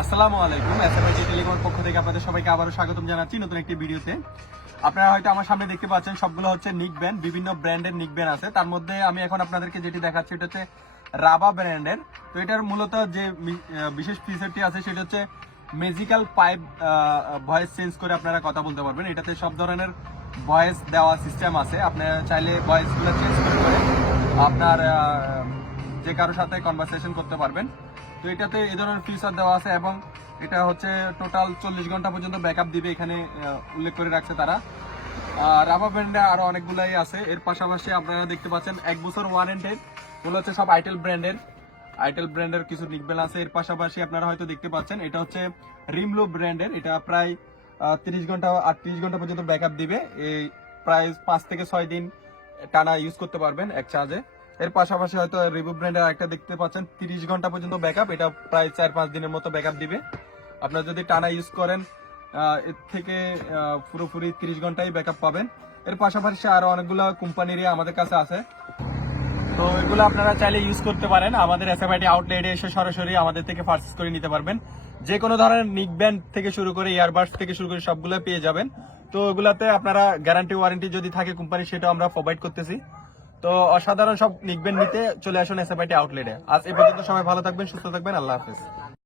আসসালামু আলাইকুম। এসএমআইটি টেলিকমের পক্ষ থেকে আপনাদের সবাইকে আবারও স্বাগতম জানাচ্ছি নতুন একটি ভিডিওতে। আপনারা হয়তো আমার সামনে দেখতে পাচ্ছেন সবগুলো হচ্ছে নিক ব্যান্ড, বিভিন্ন ব্র্যান্ডের নিক ব্যান্ড আছে। তার মধ্যে আমি এখন আপনাদেরকে যেটি দেখাচ্ছি এটা হচ্ছে রাবা ব্র্যান্ডের। তো এটার মূলত যে বিশেষ ফিচারটি আছে সেটা হচ্ছে ম্যাজিক্যাল পাইপ ভয়েস চেঞ্জ করে আপনারা কথা বলতে পারবেন। এটাতে সব ধরনের ভয়েস দেওয়া সিস্টেম আছে। আপনারা চাইলে ভয়েসগুলো চেঞ্জ করে আপনার যে কারোর সাথে কনভারসেশন করতে পারবেন। তো এটাতে এই ধরনের ফিচার দেওয়া আছে এবং এটা হচ্ছে টোটাল 40 ঘন্টা পর্যন্ত ব্যাকআপ দিবে, এখানে উল্লেখ করে রাখছে তারা। রাবার ব্র্যান্ডে আরো অনেকগুলাই আছে। এর পাশাপাশি আপনারা দেখতে পাচ্ছেন 1 বছর ওয়ারেন্টেড, ওগুলো হচ্ছে সব আইটেল ব্র্যান্ডের কিছু নিকবেল আছে। এর পাশাপাশি আপনারা হয়তো দেখতে পাচ্ছেন এটা হচ্ছে রিমলো ব্র্যান্ডের, এটা প্রায় 30 ঘন্টা 38 ঘন্টা পর্যন্ত ব্যাকআপ দিবে। এই প্রায় 5 থেকে 6 দিন টানা ইউজ করতে পারবেন এক চার্জে। এর পাশাপাশি হয়তো রিভু ব্র্যান্ডের একটা দেখতে পাচ্ছেন 30 ঘন্টা পর্যন্ত ব্যাকআপ, এটা প্রায় 4-5 দিনের মতো ব্যাকআপ দিবে। আপনারা যদি টানা ইউজ করেন এর থেকে পুরোপুরি 30 ঘন্টাই ব্যাকআপ পাবেন। এর পাশাপাশি আরো অনেকগুলো কোম্পানিরই আমাদের কাছে আছে, তো এগুলো আপনারা চাইলে ইউজ করতে পারেন। আমাদের এসএমআইটি আউটলেটে এসে সরাসরি আমাদের থেকে পারচেজ করে নিতে পারবেন। যে কোনো ধরনের নিক ব্যান্ড থেকে শুরু করে ইয়ারবাডস থেকে শুরু করে সবগুলো পেয়ে যাবেন। তো ওগুলাতে আপনারা গ্যারান্টি ওয়ারেন্টি যদি থাকে কোম্পানি, সেটাও আমরা প্রোভাইড করতেছি। তো অসাধারণ সব নিক ব্যান্ড নিতে চলে আসুন এসএমআইটি আউটলেটে। আজ এ পর্যন্ত, সবাই ভালো থাকবেন, সুস্থ থাকবেন, আল্লাহ হাফেজ।